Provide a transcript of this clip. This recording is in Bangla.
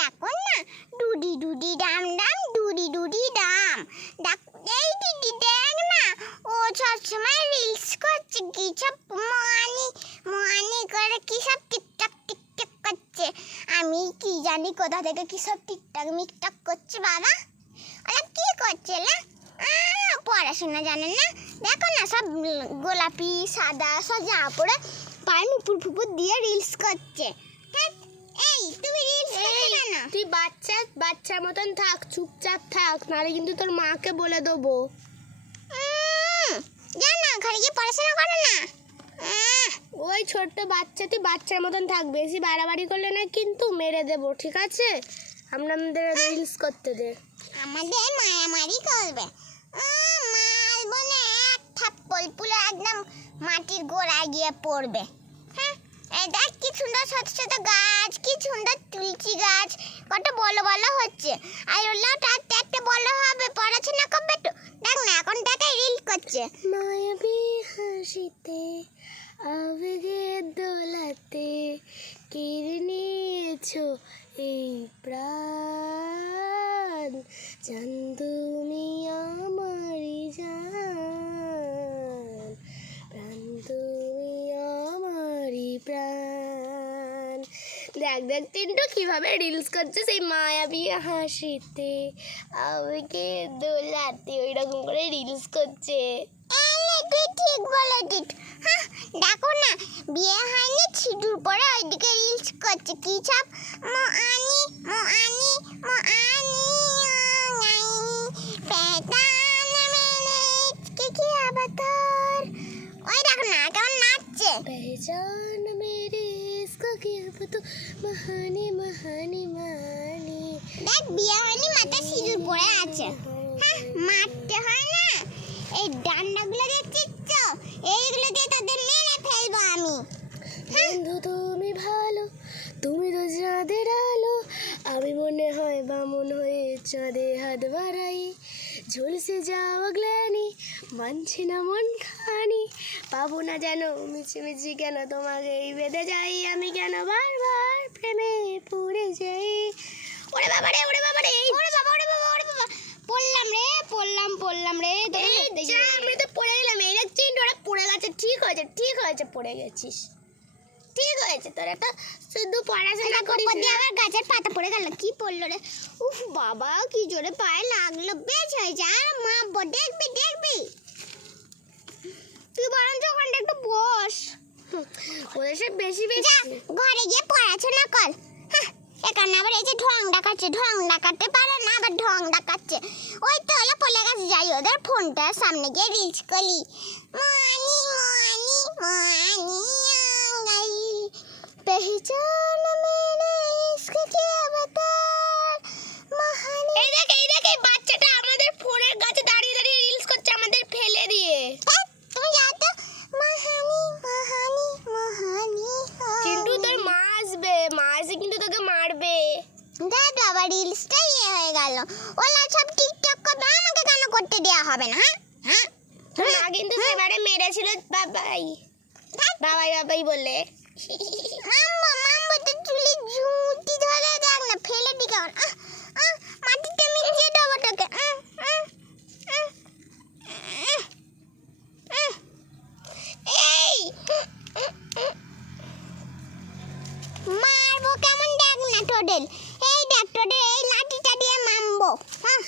দেখো না ডুডি ডুডি ডাম ডাম ডুডি ডুডি ডাম। এই দিদি দেখ না ও সবসময় রিলস করছে কি সব মানি মানি করে কি সব টিকটক টিকটক করছে। আমি কি জানি কোথা থেকে কি সব টিকটক মিকটক করছে বাবা। ওরা কি করছে আহ, পড়াশোনা জানে না। দেখো না সব গোলাপি সাদা সব জামা পরে পায়ে নুপুর ফুপুর দিয়ে রিলস করছে। ধ্যাৎ, এই তুমি রিলস করছ কেন? তুই বাচ্চা বাচ্চার মতন থাক চুপচাপ থাক নাহলে কিন্তু তোর মাকে বলে দেবো। যাও না ঘরে গিয়ে পড়াশোনা করো না। ওই ছোট্ট বাচ্চা তুই বাচ্চার মতন থাক বেশি বাড়াবাড়ি করলে না কিন্তু মেরে দেবো ঠিক আছে? আমরা আমাদের রিলস করতে দে। আমাদের মারামারি করবে। মারবো না এক থাপ্পল পুরো একদম মাটির গোড়ায় গিয়ে পড়বে। হ্যাঁ কি সুন্দর ছোট ছোট গাছ, কি সুন্দর তুলসী গাছ, কত বড় বড় হচ্ছে। আর ওগুলো তার একটা বড় হবে, পড়াশোনা করবে তো। দেখ না, এখন দেখে রিল করছে। মায়াবী হাসিতে আবেগের দোলাতে, কেড়ে নিয়েছো এই প্রাণ। জান তুমি আমারই জান প্রাণ তুমি আমারই প্রাণ দেখ দেখ টিন্টু কীভাবে রিলস করছে সেই মায়াবী হাসিতে। আমাকে দোলাতে ওই রকম করে রিলস করছে। তুই ঠিক বলেছিস। হ্যাঁ দেখো না বিয়ে হয়নি ছিটুর পরে ওইদিকে রিলস করছে। কি সব? মো আনি মো আনি মো আনি কি আবার তোর ওই দেখো না কেমন নাচছে। পেয়েছ তো মাহানি মাহানি মাহানি। দেখ বিয়া হয়নি মাথা সিঁদুর পরে আছে। হ্যাঁ মারতে হয় না। এই ডান্ডাগুলো দেখছিস তো? এই চাঁদে হাত বাড়াই ঝুলসে যাওয়া গ্লানি মানছে না মন খানি। পাবো না যেন মিছিমিছি কেন তোমাকে এই বেঁধে যাই আমি কেন বারবার প্রেমে পড়ে যাই। ওরে বাবা রে ওরে বাবা রে ওরে বাবা ওরে বাবা ওরে বাবা। পড়লাম রে পড়লাম পড়লাম রে। আমি তো পড়ে গেলাম এই দেখছি ওরা পড়ে গেছে ঠিক হয়েছে ঠিক হয়েছে পড়ে গেছিস। ঠিক হয়েছে তোরা তো শুধু পড়াশোনা করিস দিয়ে আবার গাছের পাতা পড়ে গেল কি পড়ল রে? উফ বাবা কি জোরে পায়ে লাগল বেশ হয়েছে। আর মা ব- দেখবি দেখবি। তুই বরঞ্চ ওখানটা একটু বস। ওদের বেশি যা বেশি ঘরে গিয়ে পড়াশোনা কর। হ্যাঁ, এখানে আবার এই যে ঢং ডাকাচ্ছে ঢং ডাকাতে পারে না আবার ঢং ডাকাচ্ছে ওই তো হলো পলে গেছে যাই ওদের ফোনটার সামনে গিয়ে রিলস করি মানি মানি মানি। पहचान मेरे इश्क के अवतार महानी এই দেখ এই দেখ এই বাচ্চাটা আমাদের ফোনের কাছে দাঁড়িয়ে দাঁড়িয়ে রিলস করছে আমাদের ফেলে দিয়ে ধ্যাৎ, তুমি যাও তো মাহানি মাহানি মাহানি কিন্তু তোর মা আসবে মা এসে কিন্তু তোকে মারবে দেখ বাবা রিলসটা ইয়ে হয়ে গেল ওলা সব টিকটক করবে আমাকে কেন করতে দেওয়া হবে না হ্যাঁ হ্যাঁ তোর মা কিন্তু সেবারে মেরেছিল বাবাই বাবাই বাবাই বলে মাম্মা মাম্মা তো চুলি ঝুঁটি ধরে দেখ না, ফেলে দি কেমন মাটিতে মিশিয়ে দেবো তোকে। মারবো কেমন দেখ না টোডেল। এই দেখ টোডেল, এই লাঠিটা দিয়ে মারবো হ্যাঁ